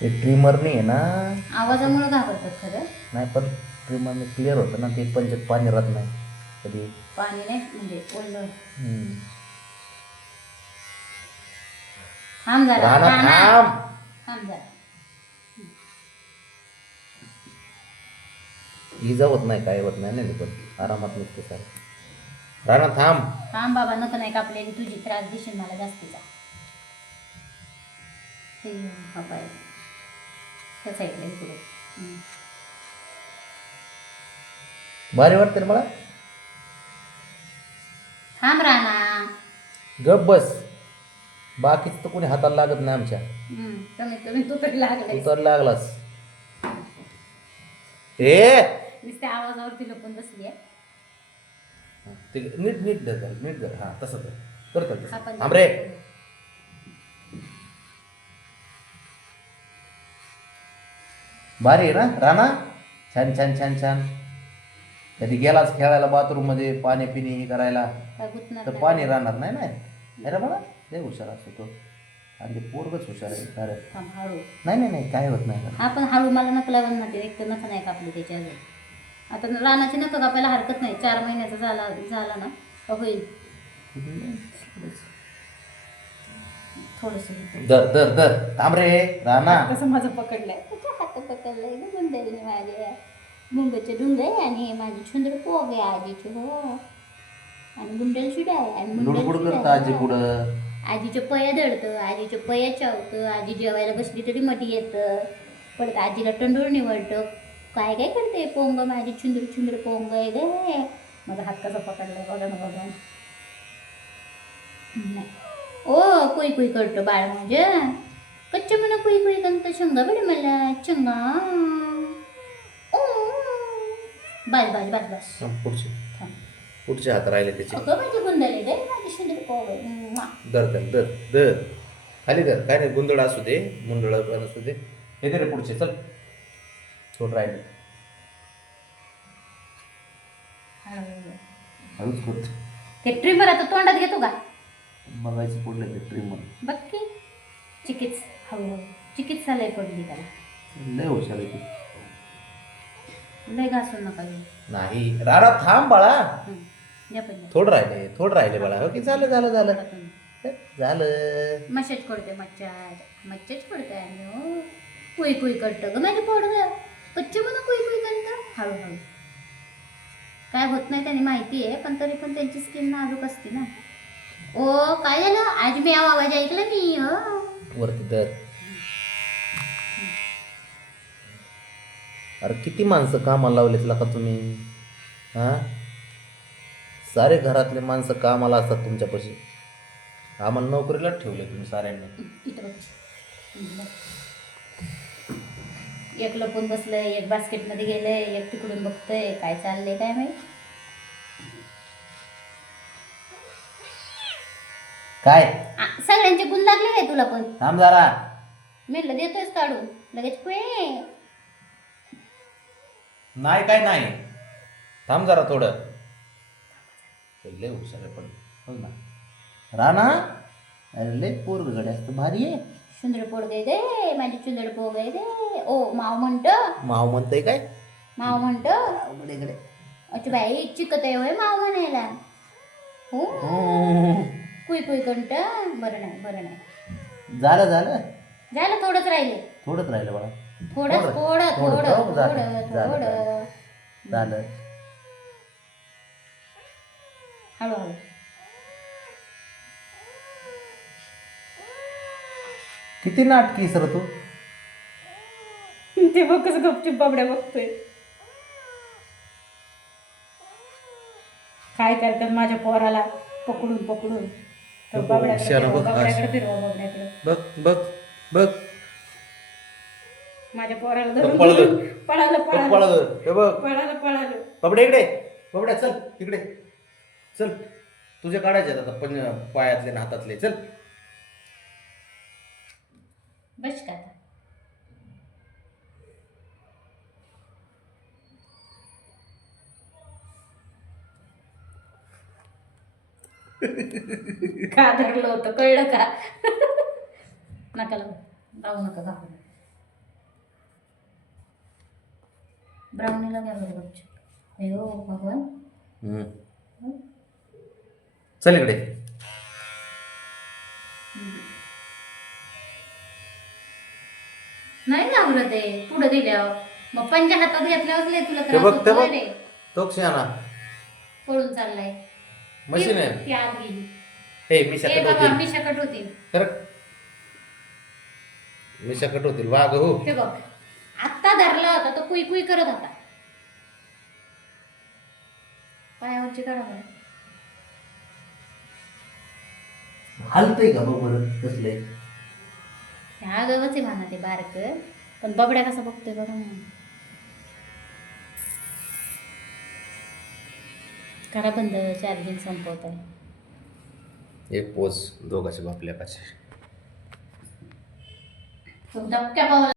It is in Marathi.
ते ट्रिमरने आहे ना. आवाजामुळे घाबरतात खरं. नाही पण ट्रिमरने क्लिअर होतं ना ते, पंचायत पाणी राहत नाही कधी. पाणी नाही म्हणजे ओलं. थांब जरा राणा राणा. थांब. थांब जरा. इजा होत नाही, काय होत नाही ना, पण आरामात निघते सर. राणा थांब. थांब बाबा, नको नाही कापलेली तुझी, त्रास देशील मला जास्तीचा. हे बाबा कसं ऐकलं पुढे. भारी वाटते ना मला. थांब राणा. गप बस. बाकीच तर कोणी हाताला लागत नाही आमच्या. कमीत कमी तू तरी लागलाय. तू तर लागलास. ए नुसत्या आवाजावरती लपून बसली आहे. ते नीट नीट धर, नीट धर. हा तसं धर. कर आपण थांब रे. भारी आहे ना राणा. छान छान छान छान. कधी गेलाच खेळायला बाथरूम मध्ये पाणी पिणी हे करायला तर पाणी राहणार नाही ना. अरे मला लय हुशार असतो तो. आणि ते पोरगच हुशार आहे. अरे हळू. नाही नाही नाही, काय होत नाही. हा पण हळू, मला नकला बंद म्हणते. एक तर नख नाही कापली त्याच्या अजून. आता रानाची नख कापायला हरकत नाही. 4 महिन्याचा झाला ना का होईल. थोडस दर दर दर. थांब रे राणा. कसं माझं पकडलंय. हात पकडलंय ना गुंडळीने माझ्या. मुंगचे डुंगे आणि हे माझी छुंदर पोग आहे आजीची. हो आणि गुंडल शिडा आहे आणि लुडबुड करतं आजी पुढं. आजीच्या पया दळतं, आजीच्या पया चावतं. आजी जेवायला बसली तरी मधी येतं. परत आजीला टंडोळ निवडतं. काय काय करते पोंग माझी छुंदर छुंदर पोंग आहे गे. माझा हात कसा पकडलाय बघा ना बघा. नाही ओ कुई कुई करतो बाळ माझं. कच्च्या म्हणा कुई कुई कंत शंगा बडे मला चंगा. बस बस बस बस. पुढचे पुढचे हात राहिले त्याचे. अगं माझी गुंडली गे माझी सुंदर पोग आहे. दर दर दर दर. खाली दर. काय नाही, गुंदळ असू दे, मुंडळ पण असू दे. हे रे पुढचे. चल थोडं राहिले. हळूच करतो. ते ट्रिमर आता तोंडात घेतो का. बघायचं पुढलं ते ट्रिमर. बघ की हळूहळू चिकित्सा लय पडली त्याला. लय हुशार आहे ती. लय घासून नका घेऊ. नाही राणा थांब बाळा. या पण थोडं राहिले, थोडं राहिले बाळा. ओके झालं झालं झालं झालं. मशाज करते मच्छाच करते आणि हो कुई कुई करतं ग माझं पोडगं. कच्चे म्हणा कुई कुई करतं हळूहळू. काय होत नाही त्यांनी माहिती आहे, पण तरी पण त्यांची स्किन नाजूक असते ना. ओ काय झालं आज मी आवाज ऐकला मी. वरती दर. अरे किती माणसं कामाला लावलेत का तुम्ही. हा सारे घरातले माणसं कामाला असतात तुमच्यापाशी. आम्हाला नोकरीलाच ठेवले तुम्ही साऱ्यांनी. एक लपून बसलंय, एक बास्केटमध्ये गेलंय, एक तिकडून बघतंय काय चाललंय काय माहिती. काय सगळ्यांचे गुण लागले काय तुला पण. थांब जरा. मी देतोयच काढून लगेच नाही काय नाही. थांब जरा थोडं. लय हुशार आहे पण हो ना राणा. अरे लय पोरग गड्या असतं, भारी आहे. सुंदर पोड गय गे माझी सुंदर पोग आहे गे. ओ माव म्हणत. माव म्हणतंय काय. माव म्हणत. अच्छा बाई चिकत आहे होय माव म्हणायला. हो कुई कुई कंट. बरं नाही बरं नाही. झालं झालं झालं थोडंच राहिले. थोडंच राहिलं बाळा. थोडं थोडं थोडं झालं थोडं. झालं. हळूहळू. किती नाटकी सर तू. ते बघ कसं गपचूप बाबड्या बघतोय. काय करतात माझ्या पोराला पकडून पकडून. बाबड्याकडे फिरवा बाबड्याकडे. बघ बघ बघ माझ्या पोराला पळालं पळालं पळालं. हे बघ पळालं पळालं. बाबड्या इकडे. बाबड्या चल इकडे चल. तुझे काढायचे आता पण पायातले ना हातातले. चल बस का आता. का धरलं होतं कळलं का. नका लावू नका घाबरू. ब्राउनीला घ्या बरं बच्चू. अयो भगवान. हम्म. चल इकडे. नाही लागलं ते पुढे दिल्यावर. मग पंजा हातात घेतल्यावर लय तुला ते त्रास बघ ते होतो बघ रे. तो क्षणा पळून चाललाय. मशीन आहे. ती आत गेली. हे मी ए शकट बाबा होतील मी शकट होती. खरं मी शकट होतील वाघ हो. ते बघ आत्ता धरला होता तो कुई कुई करत होता. पायावरची काढा बरं. हलतंय का बघ बरं कसलंय. ह्या गवच आहे म्हणा ते बारक. पण बबड्या कसा बघतोय बघा ना. करा बंद चार्जिंग संपवत आहे. एक पोच दोघांच्या बापल्यापाशी. धक्क्या पावाला